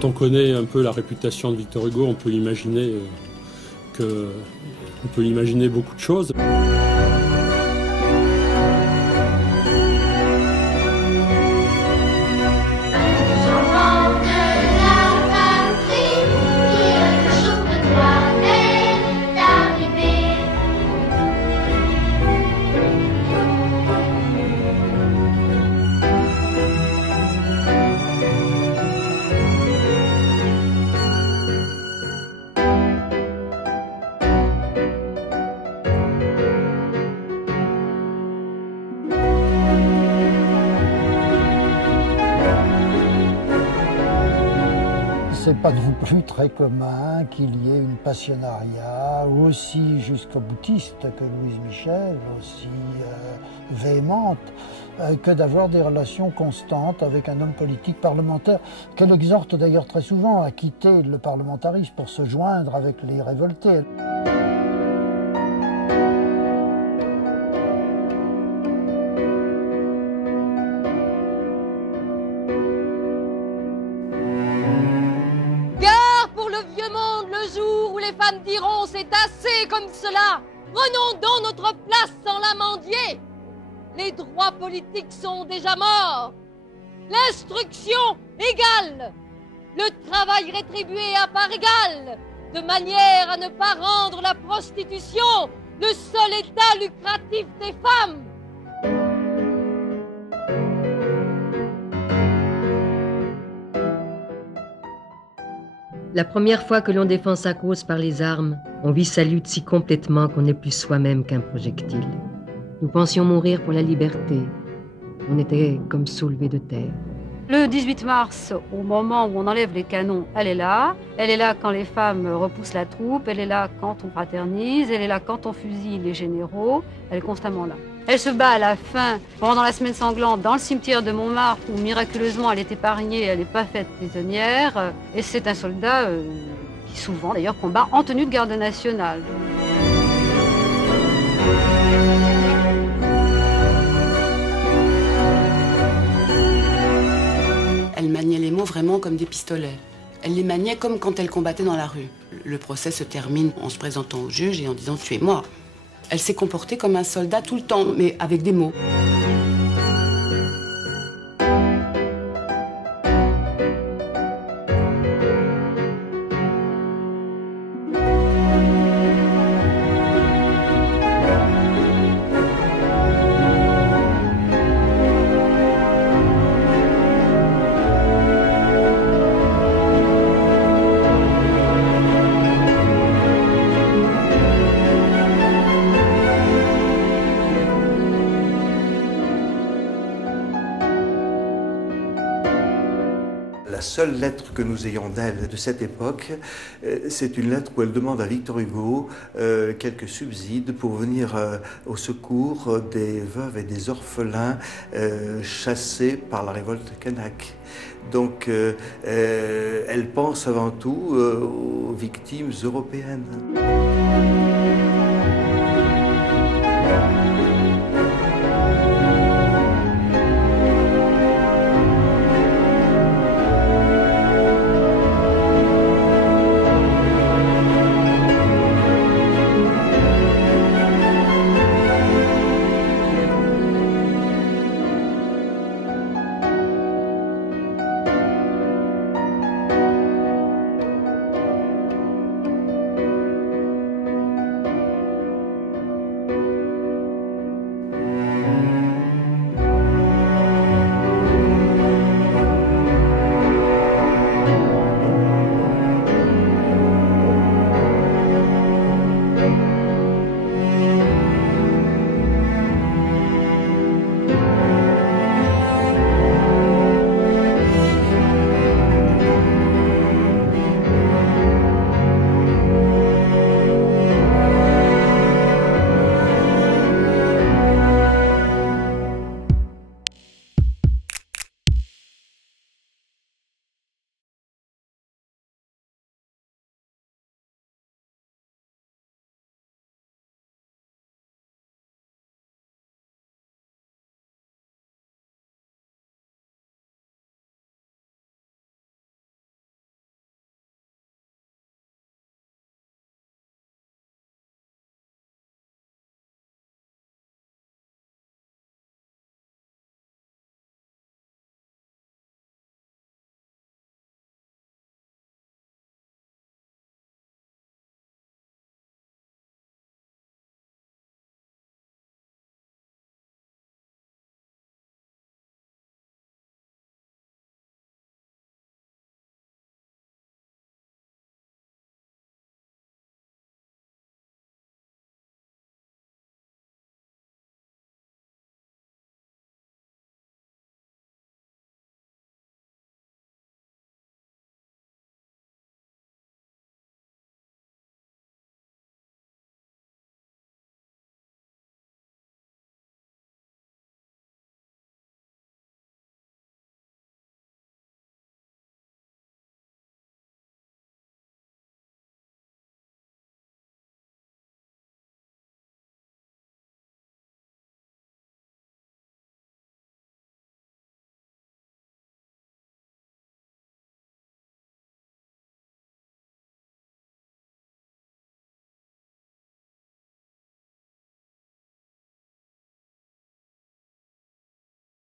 Quand on connaît un peu la réputation de Victor Hugo, on peut imaginer beaucoup de choses. C'est pas non plus très commun qu'il y ait une passionnariat aussi jusqu'au boutiste que Louise Michel, aussi véhémente, que d'avoir des relations constantes avec un homme politique parlementaire, qu'elle exhorte d'ailleurs très souvent à quitter le parlementarisme pour se joindre avec les révoltés. Les femmes diront c'est assez comme cela. Prenons donc notre place sans la mendier. Les droits politiques sont déjà morts. L'instruction égale. Le travail rétribué à part égale. De manière à ne pas rendre la prostitution le seul état lucratif des femmes. La première fois que l'on défend sa cause par les armes, on vit sa lutte si complètement qu'on n'est plus soi-même qu'un projectile. Nous pensions mourir pour la liberté. On était comme soulevés de terre. Le 18 mars, au moment où on enlève les canons, elle est là. Elle est là quand les femmes repoussent la troupe. Elle est là quand on fraternise. Elle est là quand on fusille les généraux. Elle est constamment là. Elle se bat à la fin, pendant la semaine sanglante, dans le cimetière de Montmartre, où miraculeusement elle est épargnée, elle n'est pas faite prisonnière. Et c'est un soldat qui souvent d'ailleurs combat en tenue de garde nationale. Elle maniait les mots vraiment comme des pistolets. Elle les maniait comme quand elle combattait dans la rue. Le procès se termine en se présentant au juge et en disant « tuez-moi ». Elle s'est comportée comme un soldat tout le temps, mais avec des mots. La seule lettre que nous ayons d'elle de cette époque, c'est une lettre où elle demande à Victor Hugo quelques subsides pour venir au secours des veuves et des orphelins chassés par la révolte kanak. Donc elle pense avant tout aux victimes européennes.